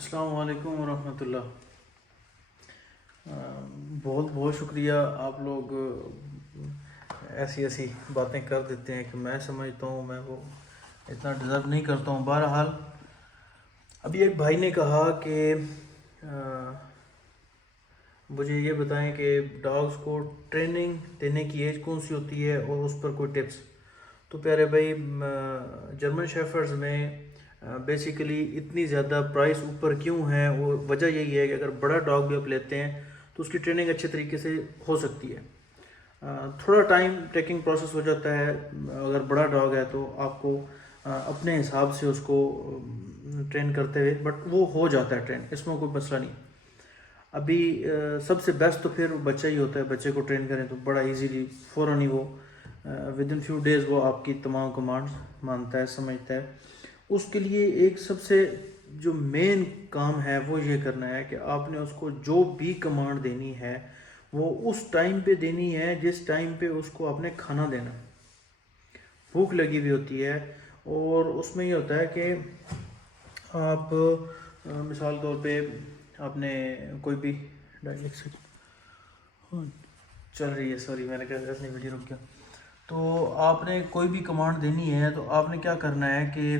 السلام علیکم ورحمۃ اللہ۔ بہت بہت شکریہ، آپ لوگ ایسی ایسی باتیں کر دیتے ہیں کہ میں سمجھتا ہوں میں وہ اتنا ڈیزرو نہیں کرتا ہوں۔ بہرحال ابھی ایک بھائی نے کہا کہ مجھے یہ بتائیں کہ ڈاگس کو ٹریننگ دینے کی ایج کون سی ہوتی ہے اور اس پر کوئی ٹپس۔ تو پیارے بھائی، جرمن شیفرڈز میں بیسیکلی اتنی زیادہ پرائس اوپر کیوں ہے، وہ وجہ یہی ہے کہ اگر بڑا ڈاگ بھی آپ لیتے ہیں تو اس کی ٹریننگ اچھے طریقے سے ہو سکتی ہے۔ تھوڑا ٹائم ٹیکنگ پروسیس ہو جاتا ہے، اگر بڑا ڈاگ ہے تو آپ کو اپنے حساب سے اس کو ٹرین کرتے ہوئے، بٹ وہ ہو جاتا ہے ٹرین، اس میں کوئی مسئلہ نہیں۔ ابھی سب سے بیسٹ تو پھر بچہ ہی ہوتا ہے، بچے کو ٹرین کریں تو بڑا ایزیلی فوراً ہی وہ ود ان فیو ڈیز وہ آپ کی تمام کمانڈز مانتا ہے، سمجھتا ہے۔ اس کے لیے ایک سب سے جو مین کام ہے وہ یہ کرنا ہے کہ آپ نے اس کو جو بھی کمانڈ دینی ہے وہ اس ٹائم پہ دینی ہے جس ٹائم پہ اس کو آپ نے کھانا دینا۔ بھوک لگی ہوئی ہوتی ہے اور اس میں یہ ہوتا ہے کہ آپ مثال طور پہ آپ نے کوئی بھی چل رہی ہے، سوری میں نے کہا اپنی ویڈیو رک گیا۔ تو آپ نے کوئی بھی کمانڈ دینی ہے تو آپ نے کیا کرنا ہے کہ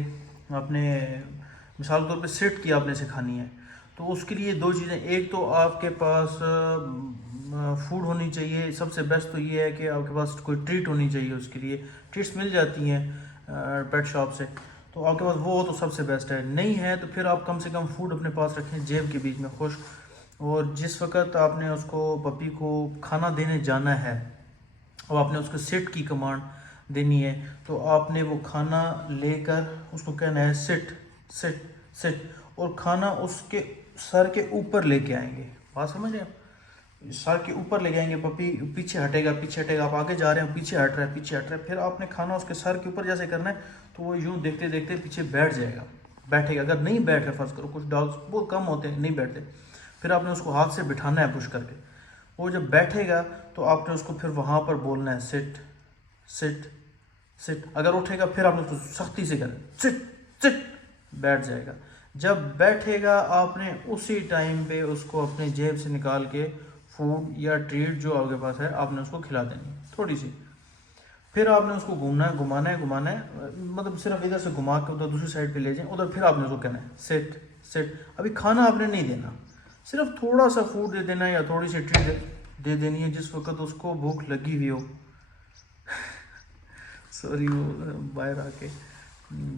آپ نے مثال طور پہ سٹ کی آپ نے سکھانی ہے، تو اس کے لیے دو چیزیں، ایک تو آپ کے پاس فوڈ ہونی چاہیے، سب سے بیسٹ تو یہ ہے کہ آپ کے پاس کوئی ٹریٹ ہونی چاہیے۔ اس کے لیے ٹریٹس مل جاتی ہیں پیٹ شاپ سے، تو آپ کے پاس وہ ہو تو سب سے بیسٹ ہے۔ نہیں ہے تو پھر آپ کم سے کم فوڈ اپنے پاس رکھیں جیب کے بیچ میں خشک، اور جس وقت آپ نے اس کو پپی کو کھانا دینے جانا ہے اور آپ نے اس کو سٹ کی کمانڈ دینی ہے تو آپ نے وہ کھانا لے کر اس کو کہنا ہے سٹ سٹ سٹ، اور کھانا اس کے سر کے اوپر لے کے آئیں گے۔ بات سمجھ رہے ہیں؟ سر کے اوپر لے کے آئیں گے، پپی پیچھے ہٹے گا پیچھے ہٹے گا، آپ آگے جا رہے ہیں پیچھے ہٹ رہا ہے پیچھے ہٹ رہا ہے، پھر آپ نے کھانا اس کے سر کے اوپر جیسے کرنا ہے تو وہ یوں دیکھتے دیکھتے پیچھے بیٹھ جائے گا، بیٹھے گا۔ اگر نہیں بیٹھ رہے، فرض کرو کچھ ڈاگس بہت کم ہوتے ہیں نہیں بیٹھتے، پھر آپ نے اس کو ہاتھ سے بٹھانا ہے پش کر کے۔ وہ جب بیٹھے گا تو آپ نے اس کو پھر وہاں پر بولنا ہے سٹ سٹ سٹ۔ اگر اٹھے گا پھر آپ نے اس کو سختی سے کرنا سٹ سٹ، بیٹھ جائے گا۔ جب بیٹھے گا آپ نے اسی ٹائم پہ اس کو اپنے جیب سے نکال کے فوڈ یا ٹریٹ جو آپ کے پاس ہے آپ نے اس کو کھلا دینی تھوڑی سی۔ پھر آپ نے اس کو گھمانا ہے، مطلب صرف ادھر سے گھما کے ادھر دوسری سائڈ پہ لے جائیں، ادھر پھر آپ نے اس کو کہنا ہے سٹ سٹ۔ ابھی کھانا آپ نے نہیں دینا، صرف تھوڑا سا فوڈ دے دینا ہے یا تھوڑی سی ٹریٹ دے دینی ہے جس وقت اس کو بھوک لگی ہوئی ہو۔ سوری، وہ باہر آ کے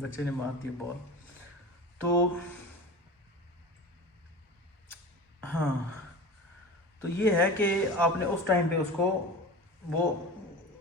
بچے نے مار دی بال۔ تو ہاں، تو یہ ہے کہ آپ نے اس ٹائم پہ اس کو وہ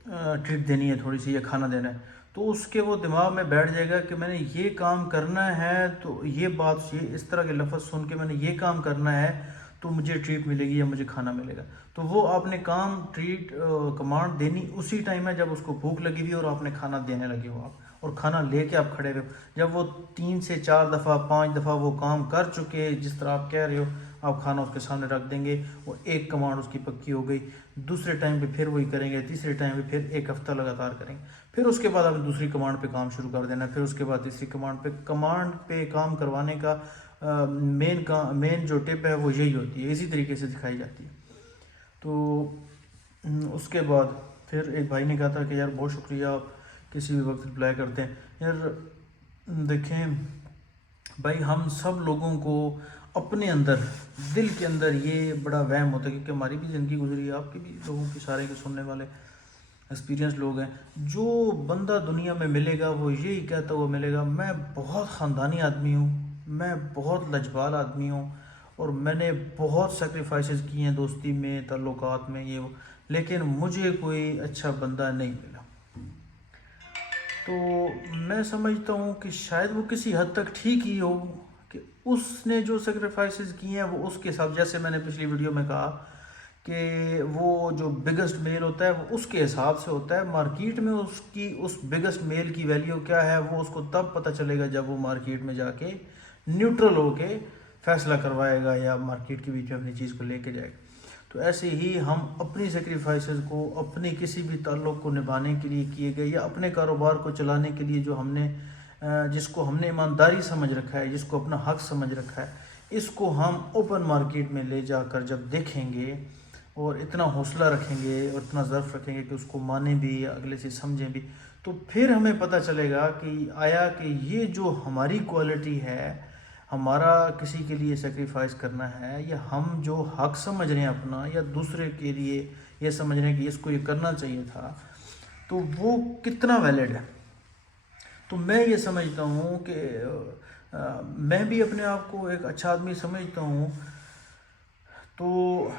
ٹریٹ دینی ہے تھوڑی سی یا کھانا دینا ہے، تو اس کے وہ دماغ میں بیٹھ جائے گا کہ میں نے یہ کام کرنا ہے، تو یہ بات یہ اس طرح کے لفظ سن کے میں نے یہ کام کرنا ہے تو مجھے ٹریٹ ملے گی یا مجھے کھانا ملے گا۔ تو وہ آپ نے کام ٹریٹ کمانڈ دینی اسی ٹائم ہے جب اس کو بھوک لگی ہوئی اور آپ نے کھانا دینے لگے ہو آپ، اور کھانا لے کے آپ کھڑے ہوئے۔ جب وہ 3 سے 4 دفعہ 5 دفعہ وہ کام کر چکے جس طرح آپ کہہ رہے ہو، آپ کھانا اس کے سامنے رکھ دیں گے، وہ ایک کمانڈ اس کی پکی ہو گئی۔ دوسرے ٹائم پہ پھر وہی کریں گے، تیسرے ٹائم پہ پھر ایک ہفتہ لگاتار کریں گے، پھر اس کے بعد آپ نے دوسری کمانڈ پہ کام شروع کر دینا، پھر اس کے بعد تیسری کمانڈ پہ کام کروانے کا مین جو ٹپ ہے وہ یہی ہوتی ہے، اسی طریقے سے دکھائی جاتی ہے۔ تو اس کے بعد پھر ایک بھائی نے کہا تھا کہ یار بہت شکریہ، آپ کسی بھی وقت رپلائی کرتے ہیں۔ یار دیکھیں بھائی، ہم سب لوگوں کو اپنے اندر دل کے اندر یہ بڑا وہم ہوتا ہے، کیونکہ ہماری بھی زندگی گزری ہے، آپ کے بھی لوگوں کی، سارے کے سننے والے ایکسپیرینس لوگ ہیں، جو بندہ دنیا میں ملے گا وہ یہی کہتا ہوا ملے گا میں بہت خاندانی آدمی ہوں، میں بہت لجبال آدمی ہوں، اور میں نے بہت سیکریفائسز کی ہیں دوستی میں، تعلقات میں، یہ وہ، لیکن مجھے کوئی اچھا بندہ نہیں ملا۔ تو میں سمجھتا ہوں کہ شاید وہ کسی حد تک ٹھیک ہی ہو کہ اس نے جو سیکریفائسز کی ہیں وہ اس کے حساب، جیسے میں نے پچھلی ویڈیو میں کہا کہ وہ جو بگسٹ میل ہوتا ہے وہ اس کے حساب سے ہوتا ہے۔ مارکیٹ میں اس بگسٹ میل کی ویلیو کیا ہے وہ اس کو تب پتہ چلے گا جب وہ مارکیٹ میں جا کے نیوٹرل ہو کے فیصلہ کروائے گا یا مارکیٹ کے بیچ میں اپنی چیز کو لے کے جائے گا۔ تو ایسے ہی ہم اپنی سیکریفائسز کو اپنے کسی بھی تعلق کو نبھانے کے لیے کیے گئے یا اپنے کاروبار کو چلانے کے لیے جو ہم نے جس کو ہم نے ایمانداری سمجھ رکھا ہے، جس کو اپنا حق سمجھ رکھا ہے، اس کو ہم اوپن مارکیٹ میں لے جا کر جب دیکھیں گے اور اتنا حوصلہ رکھیں گے اور اتنا ظرف رکھیں گے کہ اس کو مانیں بھی یا اگلے سے سمجھیں بھی، تو پھر ہمیں پتہ چلے گا کہ آیا کہ یہ جو ہماری کوالٹی ہے، ہمارا کسی کے لیے سیکریفائز کرنا ہے، یا ہم جو حق سمجھ رہے ہیں اپنا یا دوسرے کے لیے یہ سمجھ رہے ہیں کہ اس کو یہ کرنا چاہیے تھا، تو وہ کتنا ویلڈ ہے۔ تو میں یہ سمجھتا ہوں کہ میں بھی اپنے آپ کو ایک اچھا آدمی سمجھتا ہوں، تو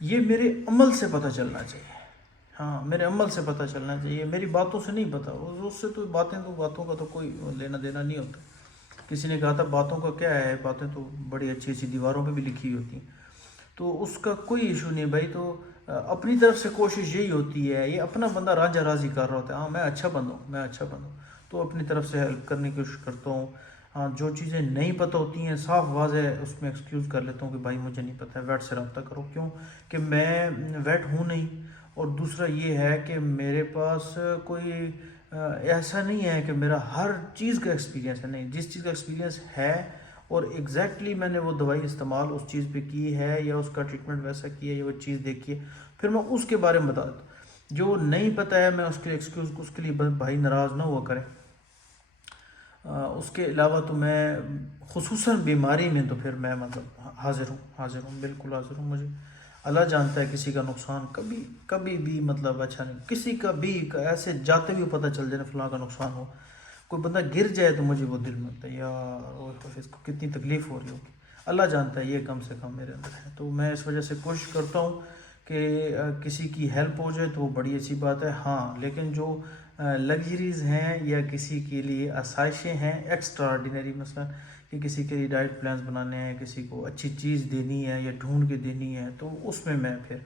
یہ میرے عمل سے پتہ چلنا چاہیے۔ ہاں، میرے عمل سے پتہ چلنا چاہیے، میری باتوں سے نہیں پتہ۔ اس سے تو باتوں کا تو کوئی لینا دینا نہیں ہوتا۔ کسی نے کہا تھا باتوں کا کیا ہے، باتیں تو بڑی اچھی اچھی دیواروں پہ بھی لکھی ہوتی ہیں، تو اس کا کوئی ایشو نہیں بھائی۔ تو اپنی طرف سے کوشش یہی ہوتی ہے، یہ اپنا بندہ رانجھا راضی کر رہا ہوتا ہے، ہاں میں اچھا بندہ ہوں، میں اچھا بندہ ہوں، تو اپنی طرف سے ہیلپ کرنے کی کوشش کرتا ہوں۔ ہاں، جو چیزیں نہیں پتہ ہوتی ہیں صاف واضح اس میں ایکسکیوز کر لیتا ہوں کہ بھائی مجھے نہیں پتہ ہے، ویٹ سے رابطہ کرو، کیوں کہ میں ویٹ ہوں نہیں۔ اور دوسرا یہ ہے کہ میرے پاس کوئی ایسا نہیں ہے کہ میرا ہر چیز کا ایکسپیرینس ہے، نہیں، جس چیز کا ایکسپیرینس ہے اور ایگزیکٹلی میں نے وہ دوائی استعمال اس چیز پہ کی ہے یا اس کا ٹریٹمنٹ ویسا کیا ہے یا وہ چیز دیکھی ہے، پھر میں اس کے بارے میں بتا دیتا ہوں۔ جو نہیں پتہ ہے میں اس کے لیے ایکسکیوز، اس کے لیے بھائی ناراض نہ ہوا کرے۔ اس کے علاوہ تو میں خصوصاً بیماری میں تو پھر میں مطلب حاضر ہوں، بالکل حاضر ہوں۔ مجھے اللہ جانتا ہے کسی کا نقصان کبھی بھی مطلب اچھا نہیں، کسی کا بھی ایسے جاتے بھی پتہ چل جائے فلاں کا نقصان ہو، کوئی بندہ گر جائے تو مجھے وہ دل میں ہوتا ہے یار اس کو کتنی تکلیف ہو رہی ہوگی، اللہ جانتا ہے یہ کم سے کم میرے اندر ہے۔ تو میں اس وجہ سے کوشش کرتا ہوں کہ کسی کی ہیلپ ہو جائے تو وہ بڑی اچھی بات ہے، ہاں، لیکن جو لگژریز ہیں یا کسی کے لیے آسائشیں ہیں ایکسٹرا آرڈینری، مثلا کہ کسی کے لیے ڈائٹ پلانز بنانے ہیں، کسی کو اچھی چیز دینی ہے یا ڈھونڈ کے دینی ہے، تو اس میں پھر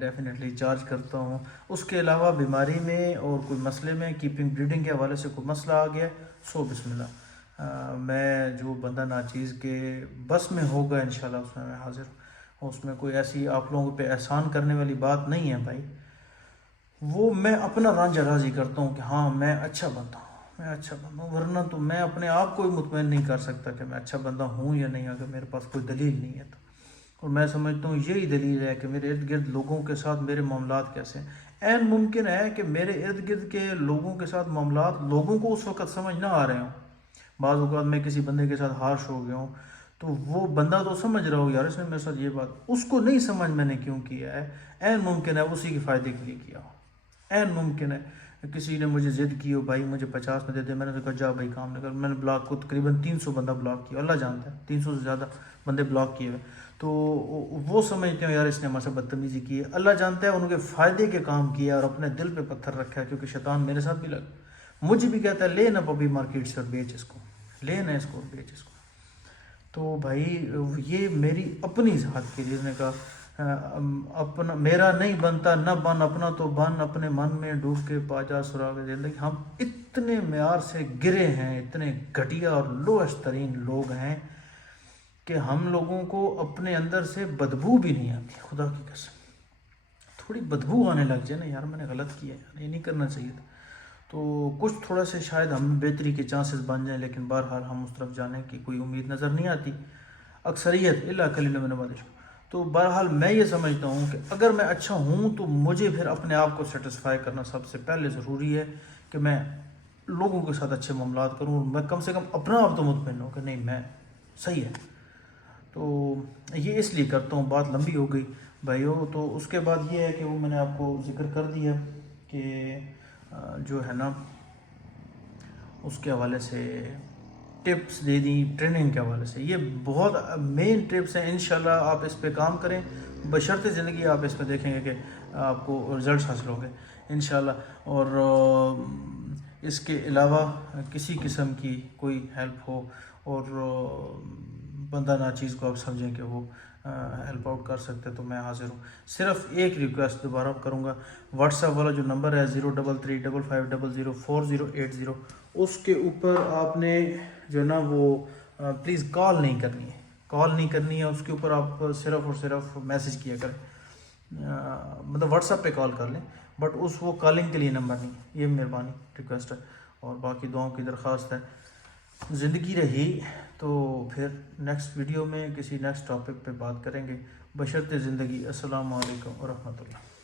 ڈیفینیٹلی چارج کرتا ہوں۔ اس کے علاوہ بیماری میں اور کوئی مسئلے میں کیپنگ بریڈنگ کے حوالے سے کوئی مسئلہ آ گیا سو بسم اللہ، میں جو بندہ ناچیز کے بس میں ہوگا انشاءاللہ اس میں حاضر ہوں۔ اس میں کوئی ایسی آپ لوگوں پہ احسان کرنے والی بات نہیں ہے بھائی، وہ میں اپنا رانجھا راضی کرتا ہوں کہ ہاں میں اچھا بندہ ہوں، ورنہ تو میں اپنے آپ کو ہی مطمئن نہیں کر سکتا کہ میں اچھا بندہ ہوں یا نہیں، اگر میرے پاس کوئی دلیل نہیں ہے تو۔ اور میں سمجھتا ہوں یہی دلیل ہے کہ میرے ارد گرد لوگوں کے ساتھ میرے معاملات کیسے ہیں۔ عین ممکن ہے کہ میرے ارد گرد کے لوگوں کے ساتھ معاملات لوگوں کو اس وقت سمجھ نہ آ رہے ہوں، بعض اوقات میں کسی بندے کے ساتھ ہارش ہو گیا ہوں، تو وہ بندہ تو سمجھ رہا ہو یار اس نے میرے ساتھ یہ بات، اس کو نہیں سمجھ میں نے کیوں کیا ہے، عین ممکن ہے اسی کے فائدے کے لیے کیا ہو، عین ممکن ہے کسی نے مجھے ضد کی ہو بھائی مجھے 50 میں دے دے، میں نے کہا جا بھائی کام نہ کر، میں نے بلاک کو تقریباً 300 بندہ بلاک کیا، اللہ جانتا ہے 300 سے زیادہ بندے بلاک کیے ہوئے، تو وہ سمجھتے ہیں یار اس نے ہمارے سے بدتمیزی کی ہے، اللہ جانتا ہے ان کے فائدے کے کام کیا اور اپنے دل پہ پتھر رکھا ہے، کیونکہ شیطان میرے ساتھ بھی لگا، مجھے بھی کہتا ہے لے نہ پبی مارکیٹ سے اور بیچ اس کو، لے نہ اس کو اور بیچ اس کو۔ تو بھائی یہ میری اپنی ذات کی جس نے کہا اپنا میرا نہیں بنتا نہ بن اپنا تو بن اپنے من میں ڈوب کے پا جا سراغ زندگی۔ ہم اتنے معیار سے گرے ہیں، اتنے گھٹیا اور لوئسٹ ترین لوگ ہیں کہ ہم لوگوں کو اپنے اندر سے بدبو بھی نہیں آتی، خدا کی قسم تھوڑی بدبو آنے لگ جائے نا یار میں نے غلط کیا ہے، یہ نہیں کرنا چاہیے تھا، تو کچھ تھوڑا سے شاید ہم بہتری کے چانسز بن جائیں، لیکن بہرحال ہم اس طرف جانے کی کوئی امید نظر نہیں آتی، اکثریت الا قلیل من الناس۔ تو بہرحال میں یہ سمجھتا ہوں کہ اگر میں اچھا ہوں تو مجھے پھر اپنے آپ کو سیٹسفائی کرنا سب سے پہلے ضروری ہے کہ میں لوگوں کے ساتھ اچھے معاملات کروں، اور میں کم سے کم اپنا آپ تو مطمئن ہوں کہ نہیں میں صحیح ہے۔ تو یہ اس لیے کرتا ہوں، بات لمبی ہو گئی بھائیو۔ تو اس کے بعد یہ ہے کہ وہ میں نے آپ کو ذکر کر دیا کہ جو ہے نا اس کے حوالے سے ٹپس دے دیں ٹریننگ کے حوالے سے، یہ بہت مین ٹپس ہیں، انشاءاللہ آپ اس پہ کام کریں، بشرط زندگی آپ اس پہ دیکھیں گے کہ آپ کو رزلٹس حاصل ہوں گے انشاءاللہ۔ اور اس کے علاوہ کسی قسم کی کوئی ہیلپ ہو اور بندہ ناچیز کو آپ سمجھیں کہ وہ ہیلپ آؤٹ کر سکتے تو میں حاضر ہوں۔ صرف ایک ریکویسٹ دوبارہ کروں گا، واٹس ایپ والا جو نمبر ہے 0335504080، اس کے اوپر آپ نے جو ہے نا وہ پلیز کال نہیں کرنی ہے، اس کے اوپر آپ صرف اور صرف میسج کیا کریں، مطلب واٹس ایپ پہ کال کر لیں، بٹ وہ کالنگ کے لیے نمبر نہیں ہے، یہ مہربانی ریکویسٹ ہے، اور باقی دعاؤں کی درخواست ہے۔ زندگی رہی تو پھر نیکسٹ ویڈیو میں کسی نیکسٹ ٹاپک پہ بات کریں گے، بشرط زندگی۔ السلام علیکم ورحمۃ اللہ۔